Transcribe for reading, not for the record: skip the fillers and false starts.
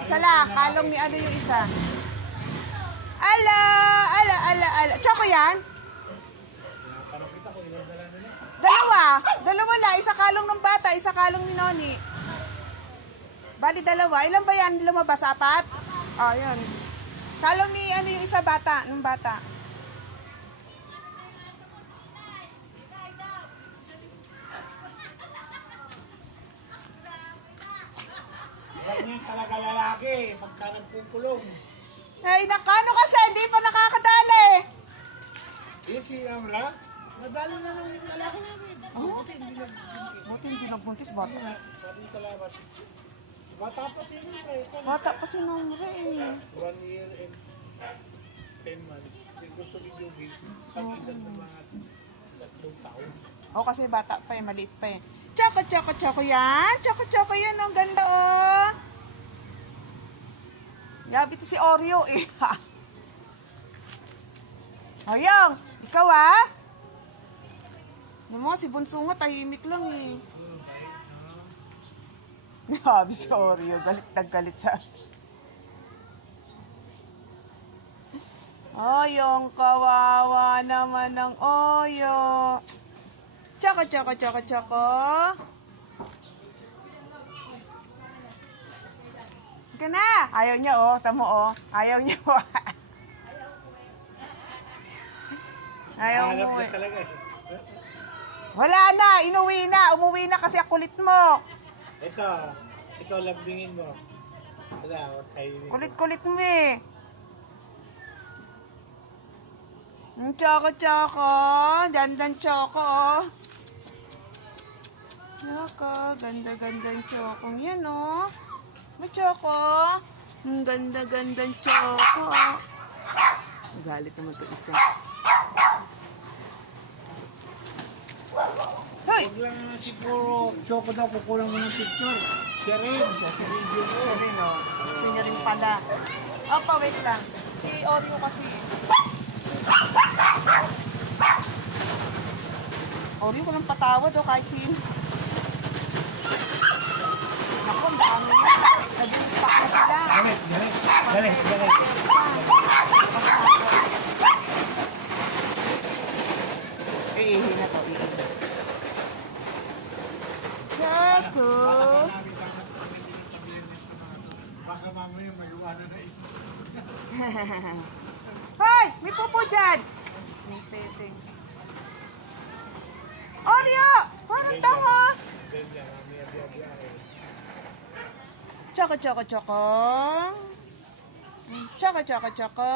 Isa lang, kalong ni ano yung isa. Ala, ala, ala, ala. Choco yan? Dalawa. Dalawa lang. Isa kalong ng bata, isa kalong ni Noni. Bali dalawa. Ilan ba yan lumabas? Apat? Oh, yun. Kalong ni ano yung isa bata, ng bata. Ganyan talaga lalaki, pagka nagpukulong. Ay, nakano kasi, hindi pa nakakadali. Eh, si Amra, nadalo na ng lalaki namin. Oh? Buti hindi nagbuntis. Buti hindi nagbuntis, bata. Maraming salamat. Bata pa si Amra eh. Bata pa si Nomre eh. 1 year and 10 months. Hindi gusto ni Juby, pag-edad ng mga 3 taon. O kasi bata pa eh, maliit pa eh. Choco, choco, choco yan. Choco, choco yan. Ang ganda oh. Yabi ito si Oreo eh. Oyong, ikaw ah. Ano mo, si Bunso nga, tahimik lang eh. Yabi si Oreo, galit na galit siya. Oyong, kawawa naman ng Oyo. Choco, choco, choco, choco. Ka na. Ayaw niya oh, tamo oh. Ayaw niya oh. Ayaw Hanap mo na eh. talaga eh. Wala na, inuwi na. Umuwi na kasi ang kulit mo. Ito lambingin mo. Wala, huwag kayo. Kulit-kulit mo eh. Choco, choco. Dandan choco oh. Choco, ganda-gandang choco. Yan oh. Choco. Ang ganda-gandang choco. Galit naman ito isa. Hoy! Huwag lang naman siguro, Choco daw, kukulang mo ng picture. Siya rin, sa video mo. Rin, oh. Gusto niya rin pala. Opa, wait lang. Si Oreo kasi. Oreo, walang patawad oh, kahit sino. Naku, ang dami na. Nag-stock na sila. Galit. Iihi na to, iihi. Choco. Baka mamaya may iwanan na isa. Hoy! May pupo dyan! May tete. Oreo! Parang tama! Ganyan, mamaya biyabiyahe. Choco, choco, choco. Choco, choco, choco.